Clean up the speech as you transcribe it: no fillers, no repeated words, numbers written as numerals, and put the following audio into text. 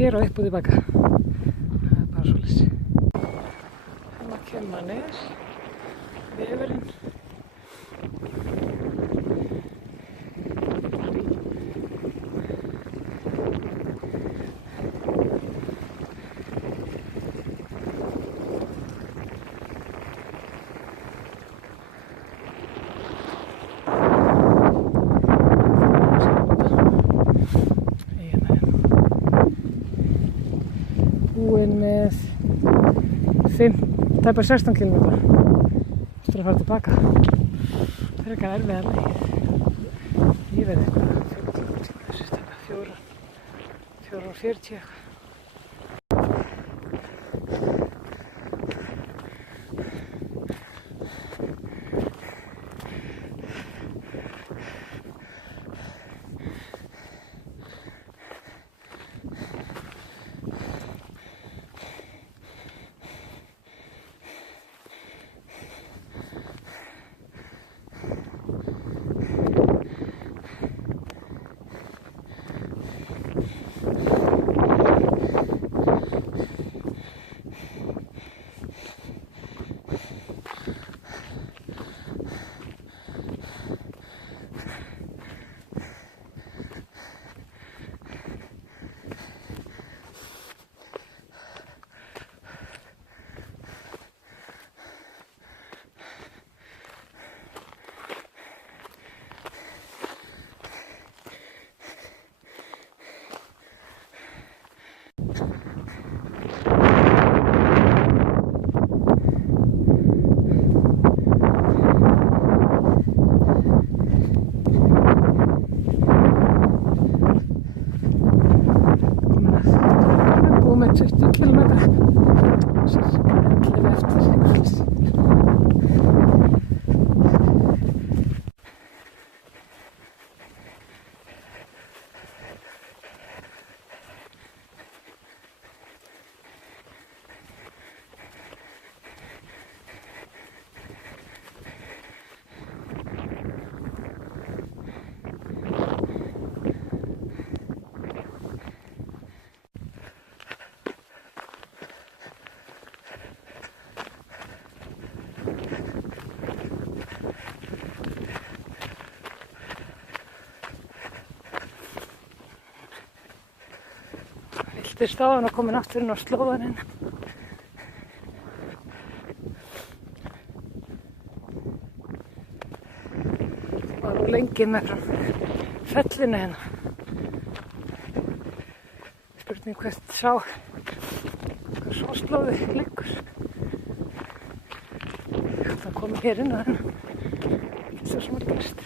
hér og upp og tilbaka. Það er bara svoleiðis. Þannig kemur maður niður, vefurinn. Búinn með tæpar 16 km eftir að fara tilbaka. Það er eitthvað erfiðar leið. Ég verði eitthvað 4 klukkutíma þessu stefna, 4:40 eitthvað. Búið með 20 km, cirka 11 eftir einhvers. Villtist á hann og komin aftur inn á slóðaninn. Var nú lengi meðfram fellinu hérna. Spurning hvert sá hvað svo slóði liggur. Það komi hér inn á hennu. Ekki svo sem að gerst.